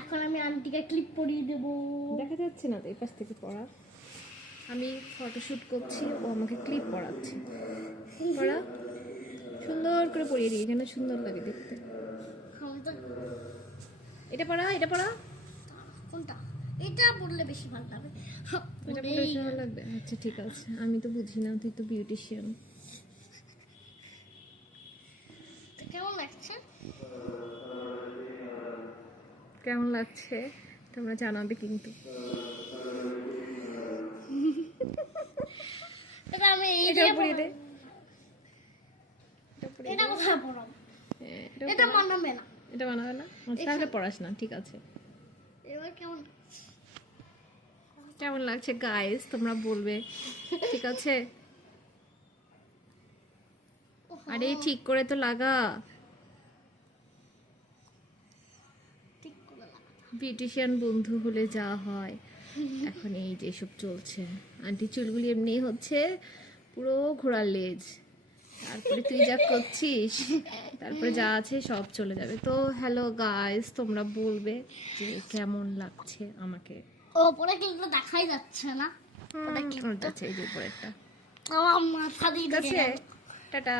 এখন আমি আন্টিকে ক্লিপ পরিয়ে দেবো। দেখা যাচ্ছে না তো এই পাশ থেকে পড়া। আমি ফটোশুট করছি, ও আমাকে ক্লিপ পরাচ্ছে। পড়া সুন্দর করে পরিয়ে দিই, যেন সুন্দর লাগে দেখতে। এটা পড়া, এটা পড়া। কোনটা? এটা পড়লে বেশি ভালো লাগবে। এটা পড়লে বেশি ভালো লাগবে। আচ্ছা ঠিক আছে, আমি তো বুঝি না, তুই তো বিউটিশিয়ান। কেমন লাগছে? কেমন লাগছে তোমরা জানাবে কিন্তু। এটা আমি এই এটা দিয়ে পরিয়ে দে। এটা কোথায় পড়াবো? এটা এটা মানাবে না। এটা বানাবে না? তাহলে পড়াস না, ঠিক আছে। এবার কেমন কেমন লাগছে গাইস তোমরা বলবে, ঠিক আছে? আরে ঠিক করে তো লাগা, ঠিক করে লাগা। বিউটিশিয়ান বন্ধু হলে যা হয়। এখন এই যে সব চলছে, আন্টি চুলগুলি এমনি হচ্ছে পুরো ঘোড়ার লেজ। তারপরে তুই যা করছিস, তারপরে যা আছে সব চলে যাবে। তো হ্যালো গাইস, তোমরা বলবে যে কেমন লাগছে আমাকে। ওপরে কিন্তু দেখাই যাচ্ছে না। ওটা কি যাচ্ছে এই যে উপরেরটা। আমার মাথা দিয়ে ঠিক আছে, টাটা।